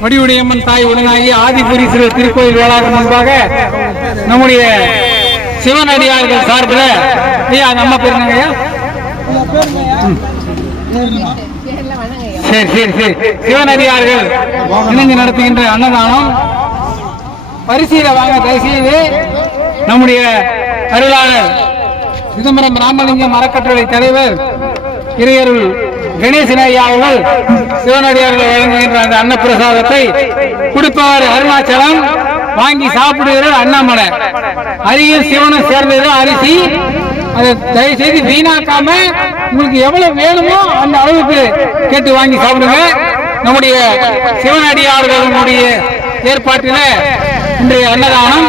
வடிவுடையம்மன் தாய் உடனாகி ஆதிபுரீஸ்வரர் திருக்கோயில் வளாகம் முன்பாக நம்முடைய சிவனடியார்கள் சார்பில் ஐயா அந்த அம்மா பேர் சரி சரி சரி. சிவனடியார்கள் இணைந்து நடத்துகின்ற அன்னதானம் பரிசீல வாங்க தயவுசெய்து நம்முடைய அருளாளர் சிதம்பரம் ராமலிங்கம் அறக்கட்டளை தலைவர் இறையருள் கணேசன் ஐயா அவர்கள் சிவனடியார்கள் வழங்குகின்ற அந்த அன்னப்பிரசாதத்தை குடிப்பவர் அருணாச்சலம். வாங்கி சாப்பிடுகிறார் அண்ணாமலை. அரியும் சிவனும் சேர்ந்தது அரிசி. அதை தயவு செய்து வீணாக்காம உங்களுக்கு எவ்வளவு வேணுமோ அந்த அளவுக்கு கேட்டு வாங்கி சாப்பிடுங்க. நம்முடைய சிவனடியார்களுடைய ஏற்பாட்டில் இன்றைய அன்னதானம்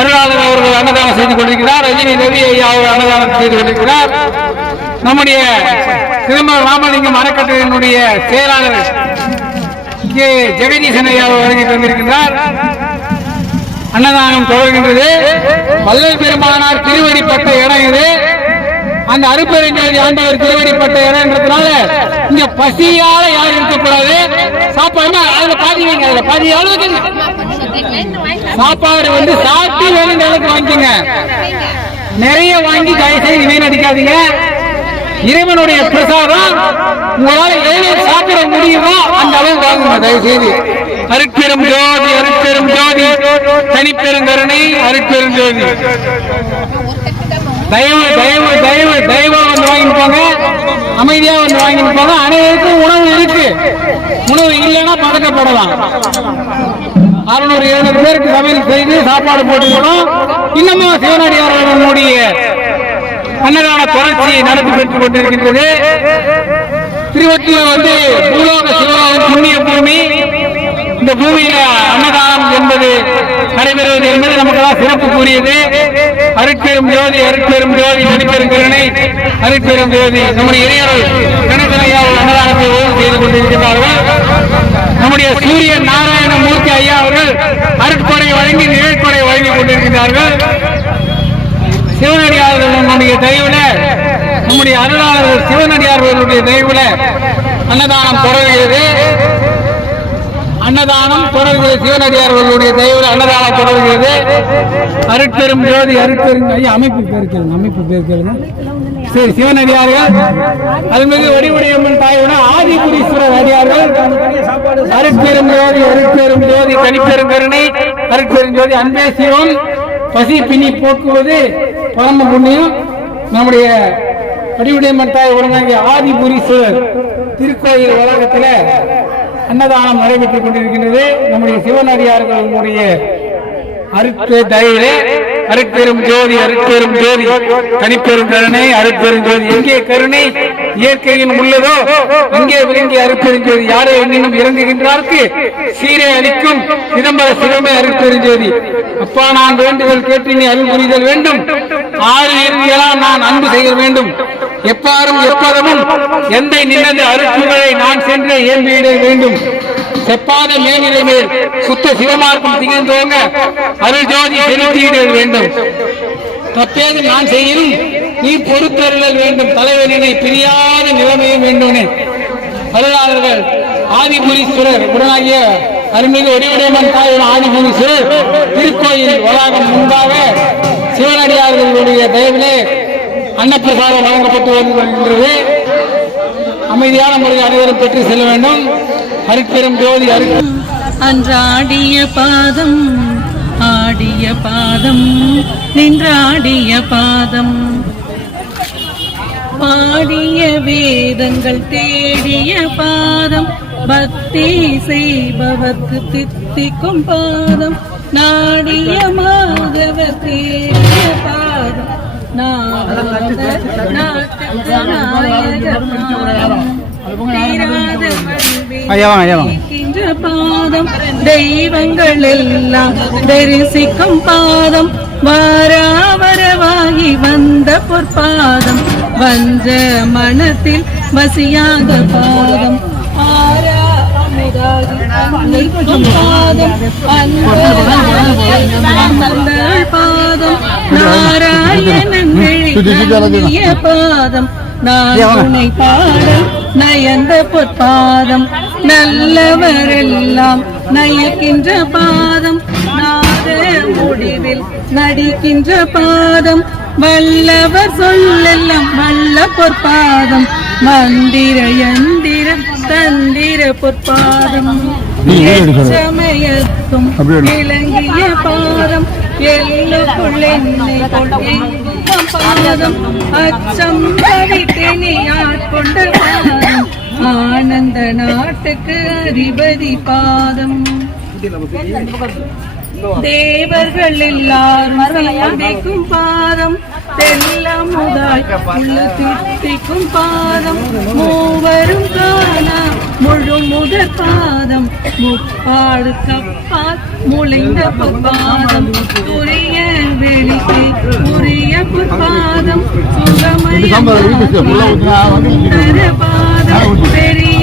அருளாளர் அவர்கள் அன்னதானம் செய்து கொண்டிருக்கிறார். ரஜினி ரவி ஐயா அவர்கள் அன்னதானம் செய்து கொண்டிருக்கிறார். நம்முடைய திரும்ப ராமலிங்கம் அறக்கட்டளையினுடைய செயலாளர் கே ஜெகதீசன் ஐயா அவர்கள் தந்திருக்கின்றார். அன்னதானம் தொடர்கின்றது. வள்ளல் பெருமானார் திருவடிப்பட்ட இடம் இது. அந்த அருப்பெருஞ்சோதி ஆண்டவர் திருவடிப்பட்ட இடம்ன்றதுனால இங்க பசியால யாரும் இருக்கக்கூடாது. சாப்பாடு அதுல பாதி வைங்க அதுல பாதி அளவுக்கு சாப்பாடு வந்து சாப்பிட்டு வேணும் அளவுக்கு வாங்கிக்கோங்க. நிறைய வாங்கி தயவு செய்து வீணடிக்காதீங்க இறைவனுடைய பிரசாதம் உங்களால் எவ்வளவு சாப்பிட முடியுமோ அந்த அளவு வாங்குங்க தயவு செய்து அருட்பெரும் ஜோதி அருட்பெரும் ஜோதி. தனிப்பெரும் கருணை அருட்பெரும் ஜோதி. தயவு தயவு தயவு தயவா வந்து வாங்கிட்டு போங்க அமைதியா வந்து வாங்கிட்டு போங்க அனைவருக்கும் உணவு இருக்கு. உணவு இல்லைன்னா பதக்கப்படலாம் அறுநூறு எழுநூறு பேருக்கு சமையல் செய்து சாப்பாடு போட்டு போனோம் இன்னமும் சிவனடியார்களுடைய அன்னதான தொடர்ச்சியை நடத்தி பெற்றுக் கொண்டிருக்கின்றது. திருவற்றியூர் வந்து பூலோக சிவராஜன் புண்ணிய பூமி. இந்த பூமியில அன்னதானம் என்பது நடைபெறுவது என்பது நமக்கெல்லாம் சிறப்பு கூறியது அருட்பெரும் ஜோதி அருட்பெரும் ஜோதி தனிப்பெரும் கருணை அருட்பெரும் ஜோதி. நம்முடைய இளைஞர்கள் கணக்கனையாவில் அன்னதானத்தை ஓய்வு செய்து கொண்டிருக்கிறார்கள் நம்முடைய சிந்திய நாராயண மூர்த்தி ஐயா அவர்கள் அருட்கொடை வழங்கி நிழற்கொடை வழங்கி கொண்டிருக்கிறார்கள் தயவுல நம்முடைய அருளாளர்கள் சிவனடியார்களுடைய தயவுல அன்னதானம் தொடர்கிறது. அன்னதானம் தொடர்கிறது சிவனடியார்களுடைய தயவுல அன்னதானம் தொடர்கிறது. அருட்பெரும் ஜோதி அருட்பெரும் ஐயா அமைப்பு பேர் கேளுங்க அமைப்பு பேர் கேளுங்க. சரி சிவனடியார்கள். மீது ஒடிவுடையம்மன் தாயுடன் ஆதிபுரீஸ்வரர் அடியார்கள் அருட்பெரும் ஜோதி அருட்பெரும் ஜோதி தனிப்பெரும் கருணை அருட்பெரும் ஜோதி அன்பே சிவம். பசி பின்னி போக்குவது பரம புண்ணியம். நம்முடைய அடிவுடையம்மன் தாய் உடனாகி ஆதிபுரீஸ்வரர் திருக்கோயில் வளாகத்தில் அன்னதானம் நடைபெற்றுக் கொண்டிருக்கின்றது. நம்முடைய சிவனடியார்களுடைய அருத்து தயவிலே அருட்பெரும் ஜோதி அருட்பெரும் ஜோதி. தனிப்பெரும் கருணை அருட்பெரும் ஜோதி. எங்கே கருணை இயற்கையின் உள்ளதோ இங்கே விளங்கி அருட்பெரும் ஜோதி. யாரே எண்ணினும் இறங்குகின்றார்க்கு? சீரை அளிக்கும் சிதம்பர சிவமே அருட்பெரும் ஜோதி. அப்பா நான் வேண்டுதல் கேட்டு நீ அருள் புரிதல் வேண்டும். ஆறு இறுதியெல்லாம் நான் அன்பு செய்ய வேண்டும். எப்பாரும் எப்பதமும் எந்தை நின்னது அருட்புகளை நான் சென்று ஏம்பிட வேண்டும். செப்பாத மேனிலை மேல் சுத்த சிவமார்க்கம் திகழ்ந்தோங்க. அருள் ஜோதி செலுத்தியிட வேண்டும். தப்பேது நான் செய்யும் நீ பொறுத்தருளல் வேண்டும். தலைவனினை பிரியாத நிலைமையும் வேண்டுமே அருளாளர்கள் ஆதிபுரீஸ்வரர் உடனாகிய அருள்மிகு ஒடிவடையம்மன் தாயின் ஆதிபுரீஸ்வரர் திருக்கோயில் வளாகம் முன்பாக சிவனடியார்களுடைய தயவிலே அன்னப்பிரசாதம் வழங்கப்பட்டு வருகின்றது. அமைதியான முறையில் அனைவரும் பெற்று செல்ல வேண்டும். அருட்பெரும் ஜோதி அரு அன்றாடிய பாதம் ஆடிய பாதம் நின்றாடிய பாதம். பாடிய வேதங்கள் தேடிய பாதம் பக்தி செய்பவர்க்கு தித்திக்கும் பாதம். நாடிய மாதவ தேடிய பாதம் நாத நாட்டுக்கு ஐயா வாங்க, ஐயா வாங்க. பாதம் தெய்வங்கள் எல்லாம் தரிசிக்கும் பாதம் வாராவரவாகி வந்த பொற்பாதம் வஞ்ச மனத்தில் வசியாத பாதம் ஆரா அமுதாகி பாதம் நாராயணன் பாதம் நான் பாடல் நயந்த பொற்பாதம் நல்லவரெல்லாம் நயக்கின்ற பாதம். நாத முடிவில் நடிக்கின்ற பாதம். வல்லவர் சொல்லெல்லாம் வல்ல பொற்பாதம். மந்திர யந்திர தந்திர பொற்பாதம். சமயத்தும் இலங்கிய பாதம். எல்லுக்குள் என்னை கொள்கின்ற பாதம் அச்சம் தவித்தெனி ஆட்கொண்ட ஆனந்த நாட்டுக்கு அதிபதி பாதம். தேவர்கள் எல்லாரும் பாதம். உள்ள தித்திக்கும் பாதம். மூவரும் காண. முழு முதற் பாதம். முப்பாடு கப்பால் முளைந்த பொற்பாதம். உரிய வெளிக்கு உரிய பொற்பாதம். சுகமய பாதம். பெரிய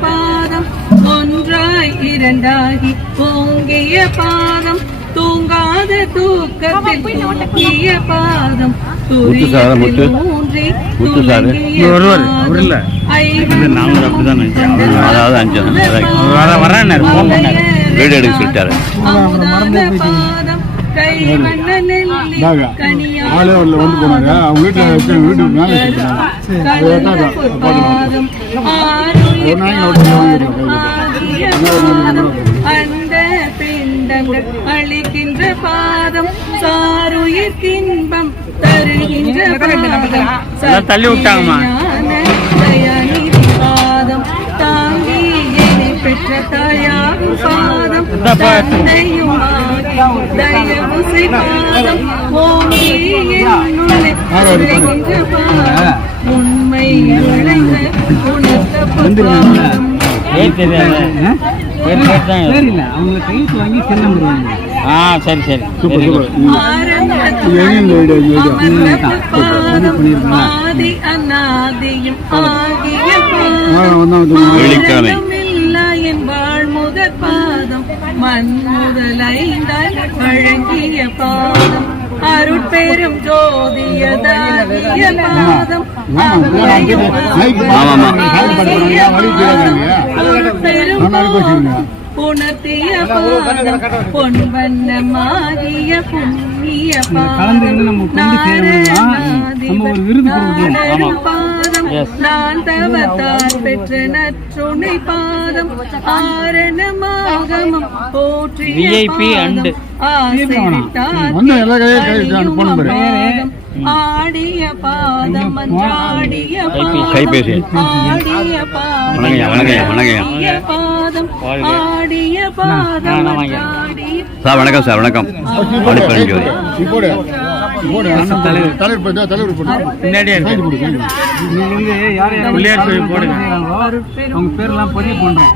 பாதம் ஒன்றாய் இரண்டாகி ஓங்கிய பாதம் தூங்காத தூக்கத்தில் தூங்கிய பாதம் துரியத்தில் வீடு எடுக்க சொல்லிட்டாரு. ஆளே வரல வந்து போனாங்க அவங்க வீட்டில் மேலே பாதம் சாருயிர் இன்பம் தள்ளி விட்டாங்கம்மா. பெற்ற தாயாகும் பாதம். தந்தையும் தயவு செய் பாதம். ஓங்கி என்னுள்ளே உண்மை விளைந்த உணர்த்த கைக்கு வாங்கி சின்ன வருவாங்க ஆ சரி சரி சூப்பர் சூப்பர் எங்க வீடு வீடு ஆதி அநாதியும் ஆகிய ஆ வந்தாங்க வெள்ளிக்கிழமை. என் வாழ் முதற் பாதம் மண் முதலைந்தாய் வழங்கிய பாதம் அருட்பெரும் ஜோதியதாகிய பாதம் அவ்வையும் உணர்த்திய பாதம் பொன் வண்ணமாகிய புண்ணிய. பாதம் Yes. நான் தவத்தார் பெற்ற நற்றுணை பாதம் ஆரணமாகமம் போற்றிய பாதம். ஆசை. பாதம். ஆடிய பாதம் பாதம் கைபேசி. ஆடிய பாதம் வணக்கம்யா. ஆடிய பாதம். ஆடிய பாதம் சார் வணக்கம் சார் வணக்கம். அவங்க பேர்லாம் பதிவு பண்றோம்.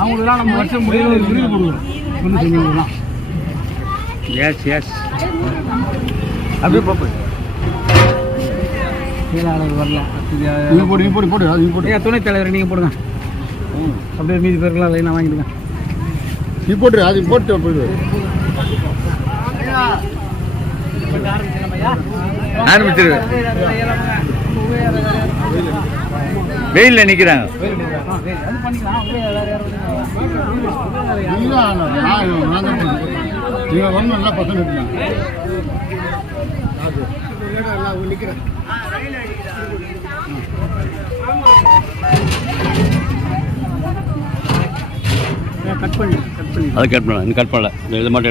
அவங்களுக்குலாம் நம்ம வருஷம் முடியல ஒரு விருது கொடுக்குறோம் ஒன்று செஞ்சவங்கலாம் எஸ் எஸ் அப்படியே பாப்பு. செயலாளர் வரலாம் நீ போடு நீ போடு போடு துணைத் தலைவர் நீங்க போடுங்க. அப்படியே மீதி பேருக்குலாம் லைனாக வாங்கிடுங்க. நீ போட்டு அது போட்டு போயிடு. ஆரம்பிச்சிரு. வெயில்ல நிக்கிறாங்க. நீதான் நான் நான் தான் போடுறேன். நீங்க வரணும் நல்லா பசங்க இருக்காங்க. கட் பண்ணி கட் பண்ணி. அதை கட் பண்ணல கட் பண்ணல. இந்த இது மட்டும்